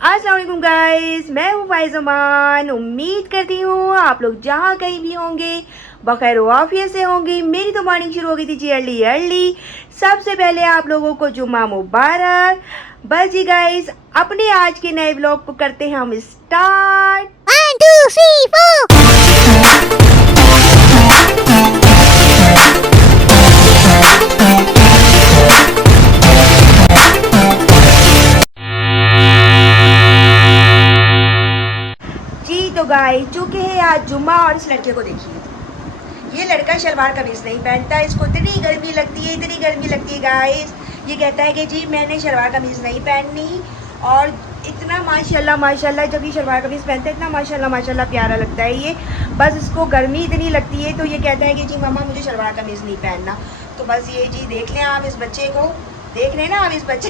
अस्सलाम वालेकुम गाइस, मैं हूँ फाइज़मान। उम्मीद करती हूँ आप लोग जहाँ कहीं भी होंगे बखैर वाफियत से होंगे। मेरी तो मॉर्निंग शुरू हो गई थी जी अर्ली अर्ली। सबसे पहले आप लोगों को जुम्मा मुबारक। बस जी गाइस, अपने आज के नए व्लॉग को करते हैं हम स्टार्ट। 1 2 3 4। जी तो गाइस, चूंकि है आज जुम्मा और इस लड़के को देखिए, ये लड़का शलवार कमीज नहीं पहनता। इसको इतनी गर्मी लगती है, इतनी गर्मी लगती है गाइस। ये कहता है कि जी मैंने शलवार कमीज नहीं पहननी। और इतना माशाल्लाह माशाल्लाह, जब ये शलवार कमीज पहनता है इतना माशाल्लाह माशाल्लाह प्यारा लगता है ये। बस इसको गर्मी इतनी लगती है तो ये कहता है कि जी मामा मुझे शलवार कमीज नहीं पहनना। तो बस ये जी देख लें आप इस बच्चे को, देख लें ना आप इस बच्चे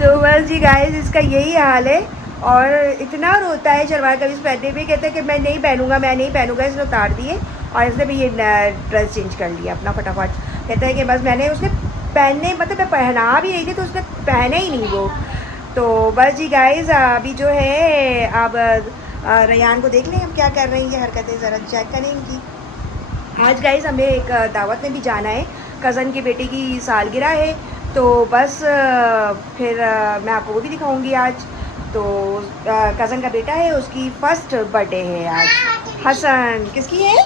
तो बस जी गाइस, इसका यही हाल है। और इतना रोता है शलवार कमीज पहनने में, कहता है कि मैं नहीं पहनूंगा, मैं नहीं पहनूंगा। इसने उतार दिए और इसने भी ये ड्रेस चेंज कर लिया अपना फटाफट। कहता है कि बस मैंने उसने पहनने, मतलब मैं पहना भी रही थी तो उसने पहने ही नहीं वो। तो बस जी गाइस, अभी जो है अब रेयान को देख लें हम क्या कर रही हैं, हरकतें ज़रा चेक करें इनकी। आज गाइस हमें एक दावत में भी जाना है, कज़न की बेटी की सालगिरह है। तो बस फिर मैं आपको वो भी दिखाऊंगी आज। तो कज़न का बेटा है, उसकी फर्स्ट बर्थडे है आज। हसन किसकी है?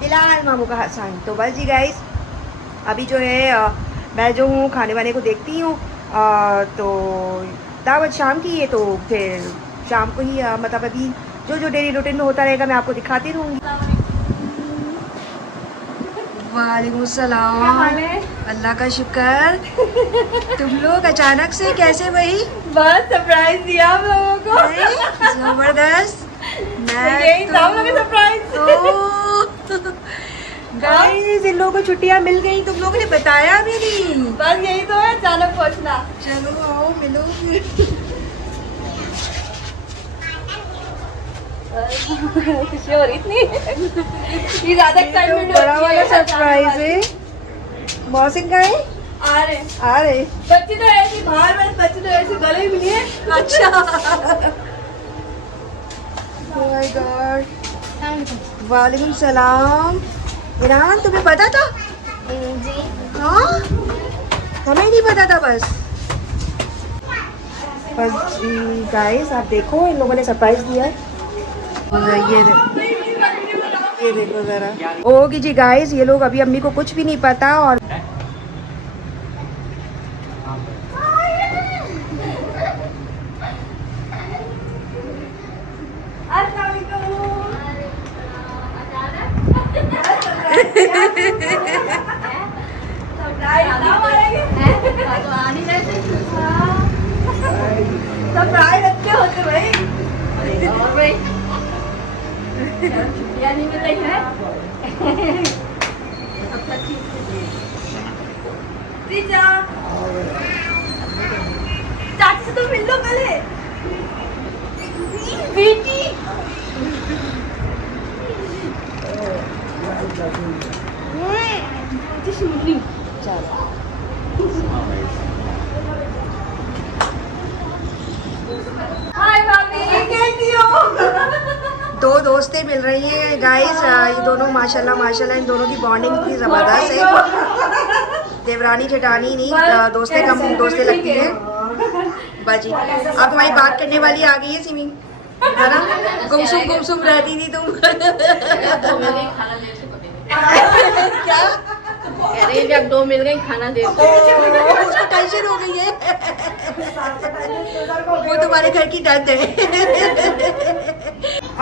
बिलाल मामू का हसन। तो बस जी गाइस, अभी जो है मैं जो हूँ खाने वाने को देखती हूँ। तो दावत शाम की है तो फिर शाम को ही मतलब अभी जो जो डेली रूटीन में होता रहेगा मैं आपको दिखाती रहूँगी। वालेकुम सलाम। अल्लाह का शुक्र। तुम लोग अचानक से कैसे भाई? बस सरप्राइज दिया हम लोगों को। जबरदस्त। मैं यही था हम लोग तो सरप्राइज। गाइस, इन लोगों को छुट्टियां मिल गई, तुम लोगों ने बताया भी नहीं। बस यही तो है, अचानक पहुंचना। चलो आओ मिलो फिर। खुशी हो रही इतनी। ये ज्यादा ये तो एक्साइटमेंट बड़ा वाला सरप्राइज है। मौसिन का है? आ रहे आ रहे। बच्ची तो ऐसी बाहर, बस बच्ची तो ऐसी गले ही मिली है। अच्छा। Oh my God. वालेकुम सलाम। ईरान, तुम्हें पता था? जी। हाँ, हमें नहीं पता था। बस बस गाइस, आप देखो इन लोगों ने सरप्राइज दिया है। ये देखो जरा। ओके जी गाइस, ये लोग अभी अम्मी को कुछ भी नहीं पता। और सरप्राइज अच्छे होते भाई। और भाई छुट्टियाँ नहीं मिल रही है। रिचा, चाची से तो मिल लो पहले। बेटी हाय भाभी, कैसी हो? दो दोस्तें मिल रही हैं गाइस। ये दोनों माशाल्लाह माशाल्लाह, इन दोनों की बॉन्डिंग इतनी ज़बरदस्त है। देवरानी जेठानी नहीं, दोस्तें कम दोस्तें लगती हैं। बाजी अब तुम्हारी बात करने वाली आ गई है सिमी, है ना? गुमसुम रहती थी तुम। क्या कह रही है जब दो मिल गई खाना दे दो। उसको टेंशन हो गई है। वो तुम्हारे घर की दर्द है।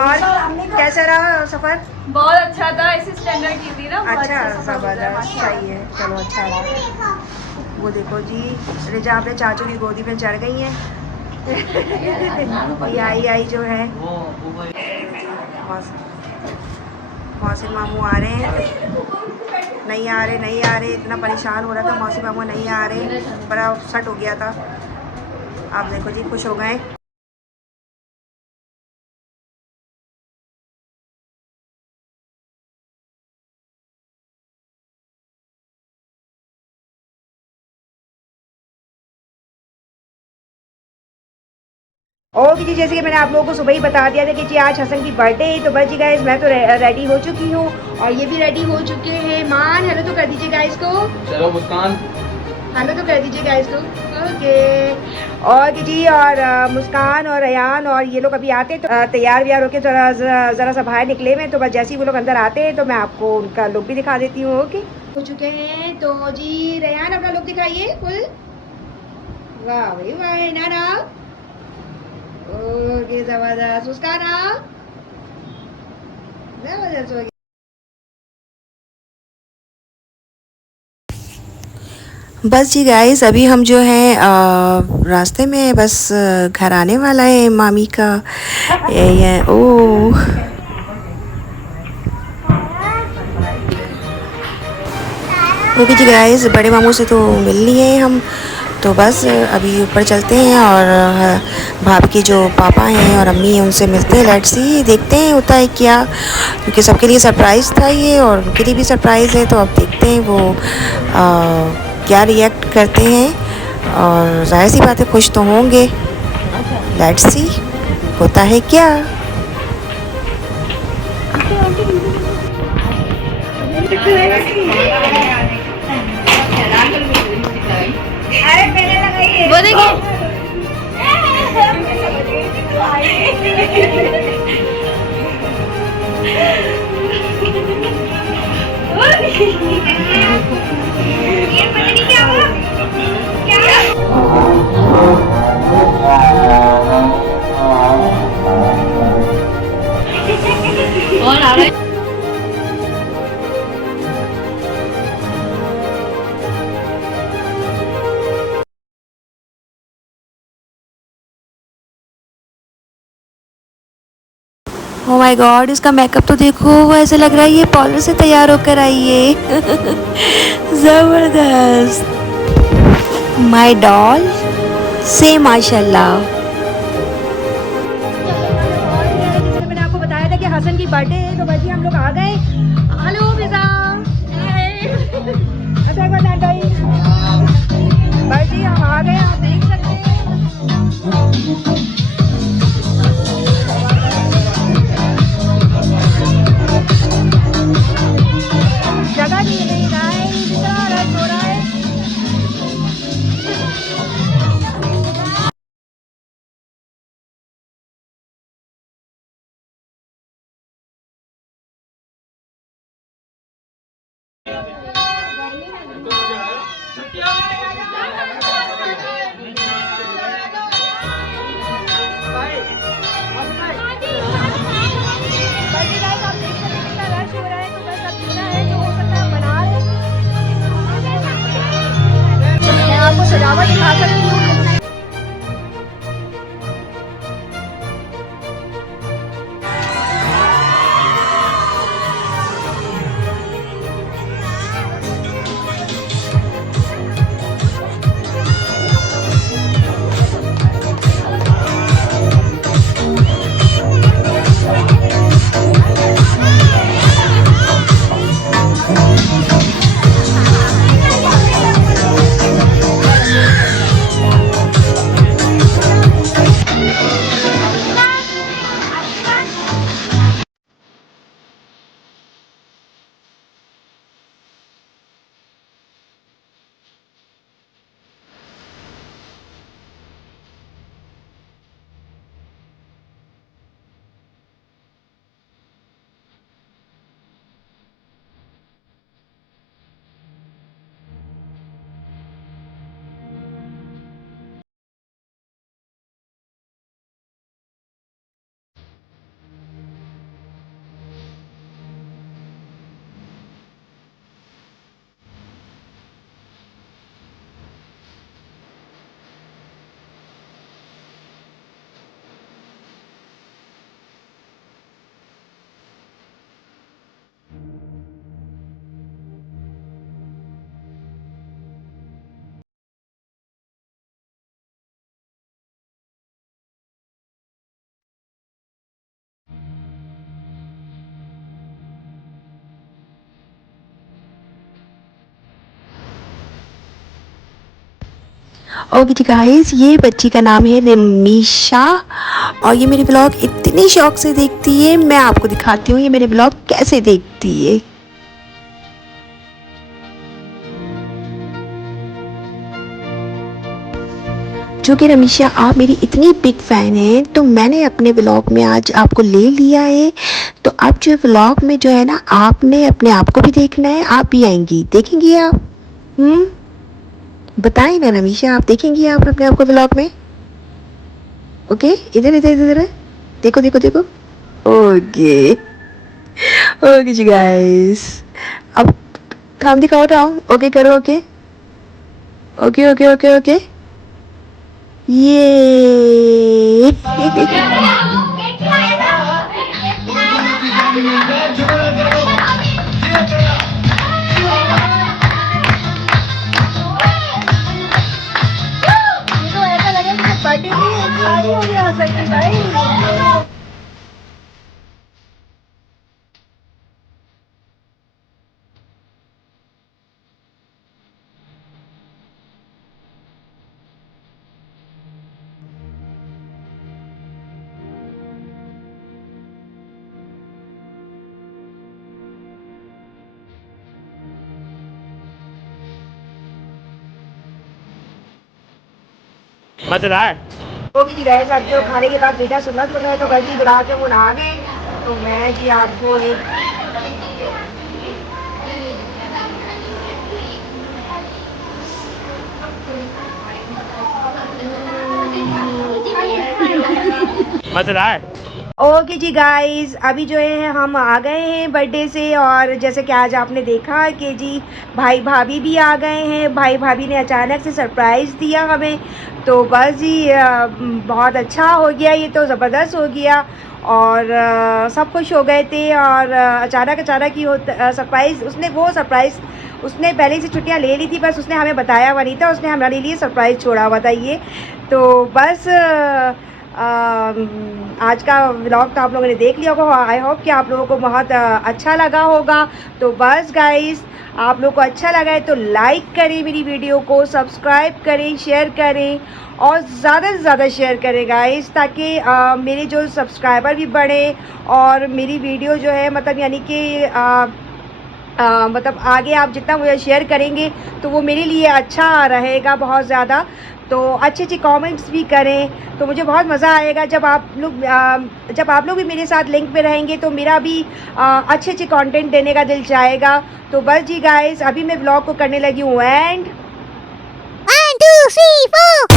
और कैसा रहा सफर? बहुत अच्छा था, इसी स्टैंडर्ड की थी ना। अच्छा, जबरदस्त, सही है, चलो अच्छा रहा। वो देखो जी, रिजा अपने चाचू की गोदी में चढ़ गई हैं। ये आई जो है, मौसिन मामू आ रहे हैं। नहीं आ रहे, नहीं आ रहे, इतना परेशान हो रहा था मौसी मामू, नहीं आ रहे, बड़ा अपसेट हो गया था। आप देखो जी, खुश हो गए। ओके जी, जैसे कि मैंने आप लोगों को सुबह ही बता दिया था कि जी आज हसन की बर्थडे है, तो बस जी गाइस मैं तो रेडी हो चुकी हूँ और ये भी रेडी हो चुके हैं। मान हेलो तो कर दीजिए गाइस को। चलो मुस्कान, हेलो तो कर दीजिए गाइस को। ओके। और जी और मुस्कान और अयान और ये लोग अभी आते हैं तो तैयार व्यार होके ज़रा सा बाहर निकले हुए हैं, तो बस जैसे ही वो लोग अंदर आते हैं तो मैं आपको उनका लुक भी दिखा देती हूँ। ओके हो चुके हैं तो जी रेयान अपना लुक दिखाइए फुल। वाह भाई वाह नाना। ओके जबरदस्त। मुस्कान आओ। जबरदस्त हो गया। बस जी गाइस अभी हम जो है रास्ते में हैं, बस घर आने वाला है मामी का ये ओह ओके जी गाइस बड़े मामू से तो मिल लिए हैं हम, तो बस अभी ऊपर चलते हैं और भाभी के जो पापा हैं और अम्मी हैं उनसे मिलते हैं। लेट्स सी देखते हैं होता है क्या, क्योंकि सबके लिए सरप्राइज़ था ये और उनके लिए भी सरप्राइज़ है, तो अब देखते हैं वो क्या रिएक्ट करते हैं और जाहिर सी बात है खुश तो होंगे। लेट्स सी होता है क्या। वो देखिए ये पता नहीं क्या हुआ और आ रहा है। ओ माय गॉड इसका मेकअप तो देखो, ऐसे लग रहा है ये पार्लर से तैयार होकर आई है। ज़बरदस्त माय डॉल से माशाल्लाह। जैसे मैंने आपको बताया था कि हसन की बर्थडे है, तो बस हम लोग आ गए। हेलो फिजा। अच्छा बताएं भाई। बस जी हम आ गए, आप देख सकते हैं। जगह नहीं मिल रहा है, इतना रश हो रहा है। आपको सजावट दिखा सकती हूँ। ओके जी गाइस ये बच्ची का नाम है निमिशा और ये मेरे ब्लॉग इतनी शौक से देखती है। मैं आपको दिखाती हूँ ये मेरे ब्लॉग कैसे देखती है। चूँकि रमीशा आप मेरी इतनी बिग फ़ैन हैं तो मैंने अपने व्लॉग में आज आपको ले लिया है। तो अब जो व्लॉग में जो है ना आपने अपने आप को भी देखना है। आप भी आएंगी, देखेंगी आप? बताएं ना रमीशा, आप देखेंगी आप अपने आप को व्लॉग में? ओके, इधर इधर इधर देखो देखो देखो। ओके ओके जी गाइस, अब काम दिखाओ था। ओके करो, okay okay okay okay okay ये ऐसा लगे मुझे पार्टी हो गया सकती भाई। मजेदार। ओके जी गाइस, अब जो खाने के बाद बेटा सुन्नत बन रहा है तो गलती बढ़ा के वो नहा गए। तो मैं जी आपको एक मजेदार। ओके जी गाइस, अभी जो है हम आ गए हैं बर्थडे से। और जैसे कि आज आपने देखा कि जी भाई भाभी भी आ गए हैं। भाई भाभी ने अचानक से सरप्राइज़ दिया हमें। तो बस जी बहुत अच्छा हो गया, ये तो ज़बरदस्त हो गया। और सब खुश हो गए थे। और अचानक ही होता सरप्राइज़, उसने पहले से छुट्टियां ले ली थी, बस उसने हमें बताया हुआ नहीं था। उसने हमारे लिए सरप्राइज़ छोड़ा हुआ था ये। तो बस आज का व्लॉग तो आप लोगों ने देख लिया होगा। आई होप कि आप लोगों को बहुत अच्छा लगा होगा। तो बस गाइस, आप लोगों को अच्छा लगा है तो लाइक करें मेरी वीडियो को, सब्सक्राइब करें, शेयर करें और ज़्यादा से ज़्यादा शेयर करें गाइस, ताकि मेरे जो सब्सक्राइबर भी बढ़े और मेरी वीडियो जो है मतलब यानी कि मतलब आगे आप जितना मुझे शेयर करेंगे तो वो मेरे लिए अच्छा रहेगा बहुत ज़्यादा। तो अच्छे अच्छे कमेंट्स भी करें तो मुझे बहुत मज़ा आएगा। जब आप लोग भी मेरे साथ लिंक पे रहेंगे तो मेरा भी अच्छे अच्छे कंटेंट देने का दिल चाहेगा। तो बस जी गाइस, अभी मैं ब्लॉग को करने लगी हूँ एंड 1 2 3 4